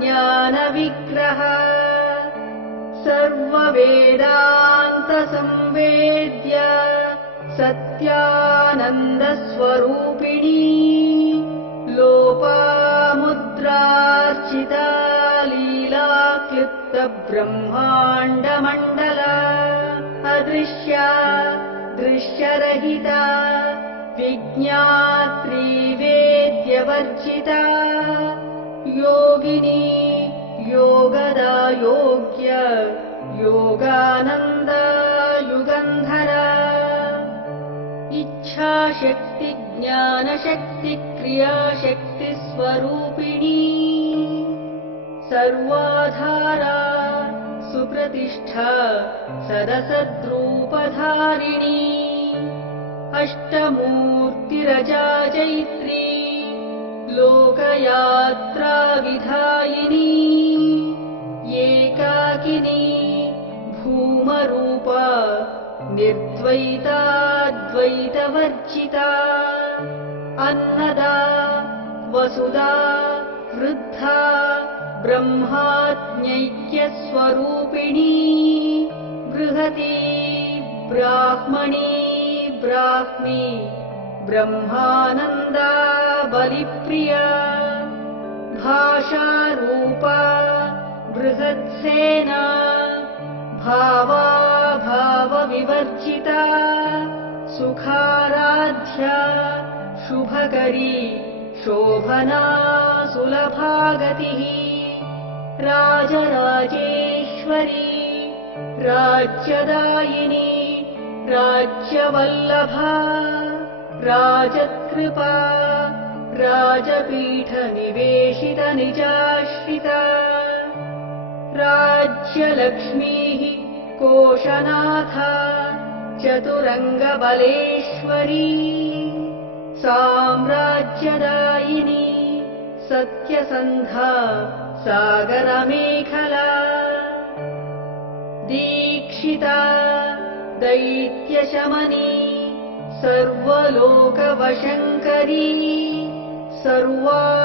ज्ञानविग्रह सर्ववेदान्तसंवेद्य सत्यानन्दस्वरूपिणी लोपामुद्रार्चिता लीलाक्लुप्तब्रह्माण्डमण्डल अदृश्या दृश्यरहिता विज्ञात्री वेद्यवर्जिता योगिनी योगदा योग्य योगानन्दा युगन्धरा इच्छाशक्ति ज्ञानशक्ति क्रियाशक्ति स्वरूपिणी सर्वाधारा सुप्रतिष्ठा सदसद्रूपधारिणी अष्टमूर्तिरजा चैत्री लोकयात्रा विधायिनी एकाकिनी भूमरूपा निर्द्वैताद्वैतवर्जिता अन्नदा वसुदा वृद्धा ब्रह्माज्ञैक्यस्वरूपिणी बृहती ब्राह्मणी ब्राह्मी ब्रह्मानन्दा बलिप्रिया भाषारूपा बृहत्सेना भावा भावविवर्जिता सुखाराध्या शुभकरी शोभना सुलभागतिः राजराजेश्वरी राज्यदायिनी राज्यवल्लभा राजकृपा राजपीठनिवेशितनिजाश्रिता राज्यलक्ष्मीः कोशनाथा चतुरङ्गबलेश्वरी साम्राज्यदायिनी सत्यसन्धा सागरमेखला दीक्षिता दैत्यशमनी सर्वलोकवशङ्करी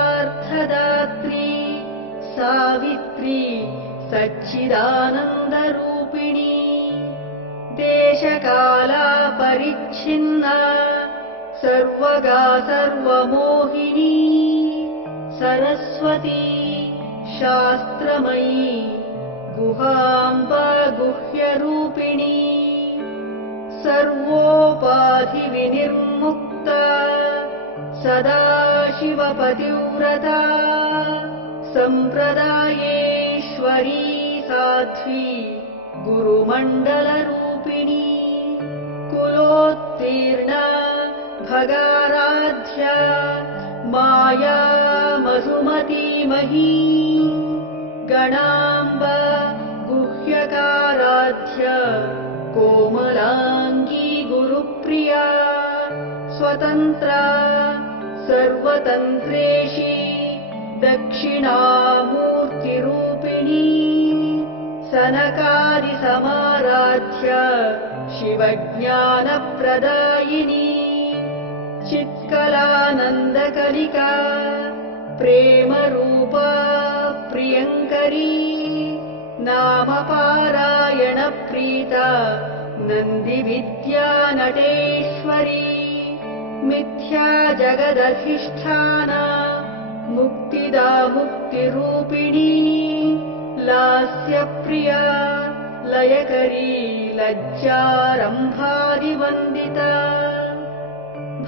सर्वार्थदात्री सावित्री सच्चिदानन्दरूपिणी देशकालापरिच्छिन्ना सर्वगा सर्वमोहिनी सरस्वती शास्त्रमयी गुहाम्बा गुह्यरूपिणी सर्वोपाधिविनिर्मुक्ता सदाशिवपतिव्रता सम्प्रदायेश्वरी साध्वी गुरुमण्डलरूपिणी कुलोत्तीर्णा भगाराध्या माया मधुमतीमही गणाम्बा गुह्यकाराध्य कोमलाङ्गी गुरुप्रिया स्वतन्त्रा सर्वतन्त्रेशी दक्षिणामूर्तिरूपिणी सनकादिसमाराध्य शिवज्ञानप्रदायिनी चित्कलानन्दकलिका प्रेमरूपा प्रियङ्करी नामपारायणप्रीता नन्दिविद्यानटेश्वरी मिथ्या जगदधिष्ठाना मुक्तिदा मुक्तिरूपिणी लास्यप्रिया लयकरी लज्जारम्भादिवन्दिता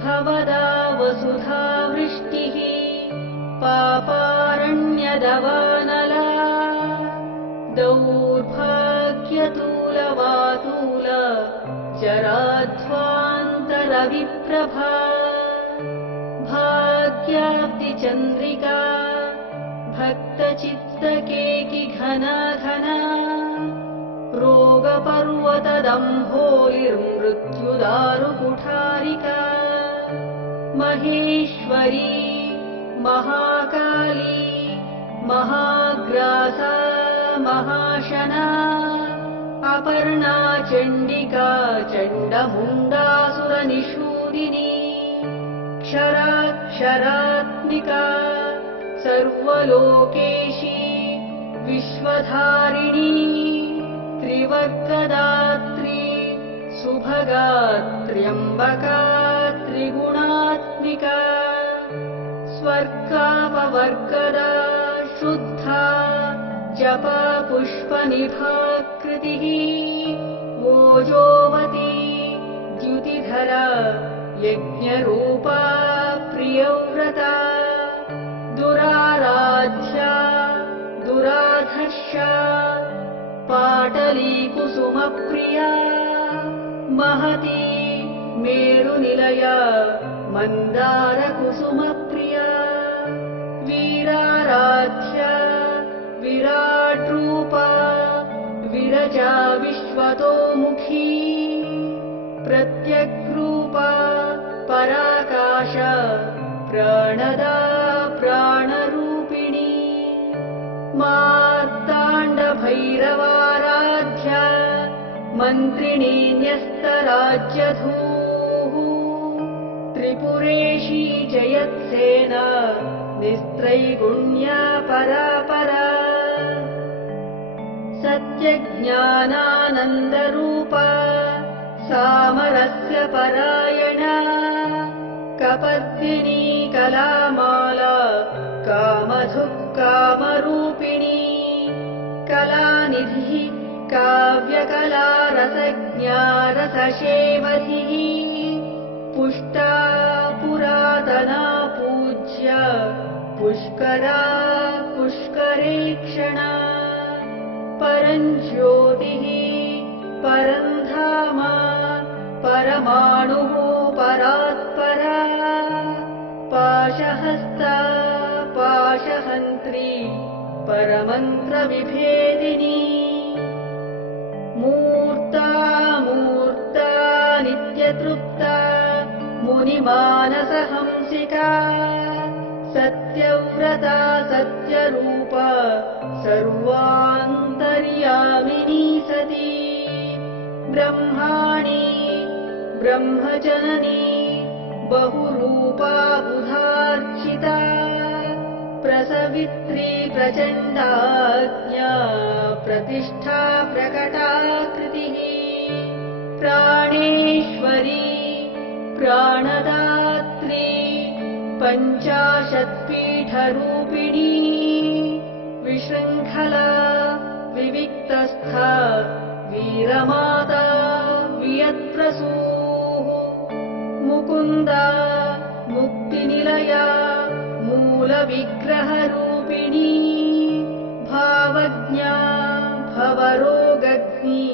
भवदा वसुधा वृष्टिः पापारण्यदवानला दौर्भाग्यतूलवातूल जराध्वान्तरविप्रभा भाग्याब्धिचन्द्रिका भक्तचित्तकेकि घना घना रोगपर्वतदम्भोलिर्मृत्युदारुकुठारिका महेश्वरी महाकाली महाग्रासा महाशना अपर्णा चण्डिका चण्डमुण्डासुरनिषूदिनी क्षराक्षरात्मिका सर्वलोकेशी विश्वधारिणी त्रिवर्गदात्री सुभगा त्र्यम्बका त्रिगुणात्मिका स्वर्गापवर्गदा शुद्धा जपा पुष्पनिभाकृतिः ओजोवती द्युतिधरा यज्ञरूपा प्रियव्रता दुराराध्या दुराधर्षा पाटलीकुसुमप्रिया महती मेरुनिलया मन्दारकुसुमप्रिया वीराराध्या विराट्रूपा विरजा विश्वतोमुखी प्रत्यग्रूपा पराकाश प्राणदा प्राणरूपिणी मार्ताण्डभैरवाराध्या मन्त्रिणी न्यस्तराज्यधूः त्रिपुरेशी जयत्सेना निस्त्रैगुण्या परापरा सत्यज्ञानानन्दरूपा सामरस्य परायणा कपर्दिनी कलामाला कामधुः कामरूपिणी कलानिधिः काव्यकला रसज्ञा रसशेवधिः पुष्टा पुरातना पूज्या पुष्करा पुष्करेक्षणा परञ्ज्योतिः परन्धाम परमाणुः परात्परा पाशहस्ता पाशहन्त्री परमन्त्रविभेदिनी मूर्ता मूर्ता नित्यतृप्ता मुनिमानसहंसिका सत्यव्रता सत्यरूपा सर्वान्तर्यामिनी सती ब्रह्माणि ब्रह्मजननी बहुरूपा बुधार्चिता प्रसवित्री प्रचण्डाज्ञा प्रतिष्ठा प्रकटाकृतिः प्राणेश्वरी प्राणदात्री पञ्चाशत्पीठरूपिणी विशृङ्खला विविक्तस्था वीरमाता वियत्प्रसूः मुकुन्दा मुक्तिनिलया मूलविग्रहरूपिणी भावज्ञा भवरोगग्नी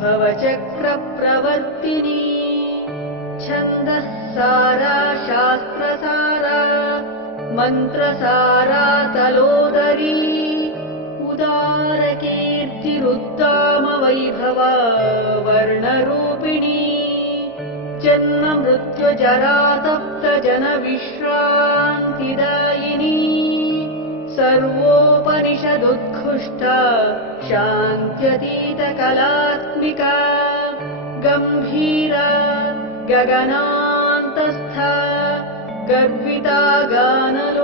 भवचक्रप्रवर्तिनी छन्दः सारा शास्त्रसारा मन्त्रसारा तलोदरी उदारकीर्तिरुत्तामवैभवा वर्णरूपिणी जन्म मृत्युजरातप्तजनविश्रान्तिदायिनी सर्वोपनिषदुत्कृष्टा शान्त्यतीतकलात्मिका गम्भीरा गगनान्तस्था गर्विता गानलोला